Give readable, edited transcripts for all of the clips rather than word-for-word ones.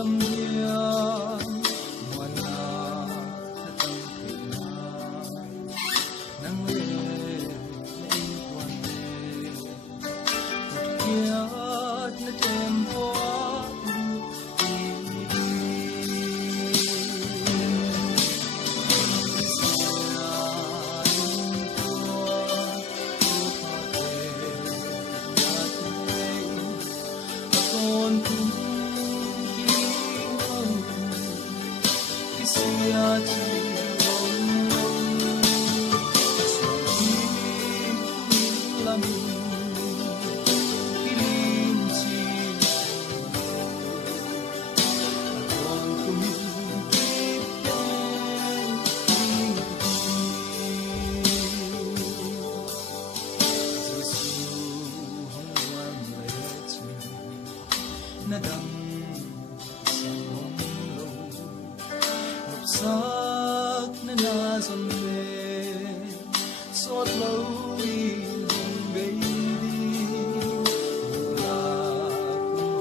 dâm hiền ngoan na tâm thể nắng lệ lấy quan lệ kia nó thêm hoa na đầm sang hồng lâu ngập sắc na dần lên xót lâu đi hồng gây đi là cũng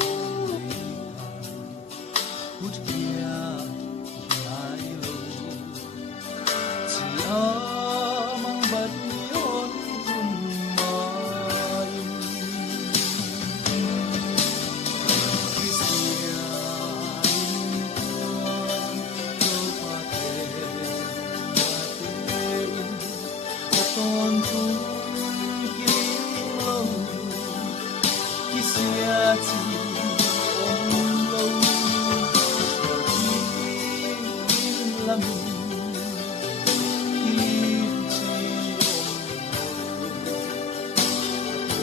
hút kia lại lâu chỉ mang bật hôn cùng mai con chung kiếm lâu khi xưa chỉ ôm lâu khi là mình khi chỉ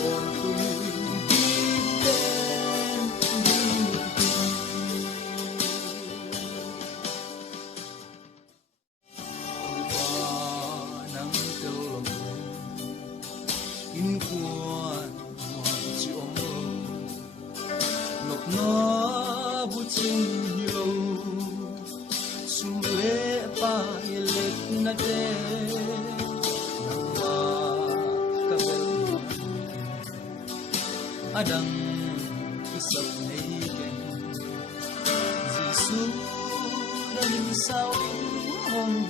ôm con chung kiếm tên nắng tiêu in quan hoàng chiều ngọc nó bút trên nhiều su lệ pa lệ na đê nắng hoa cà phê adang isap nay giêsu đang sao hồng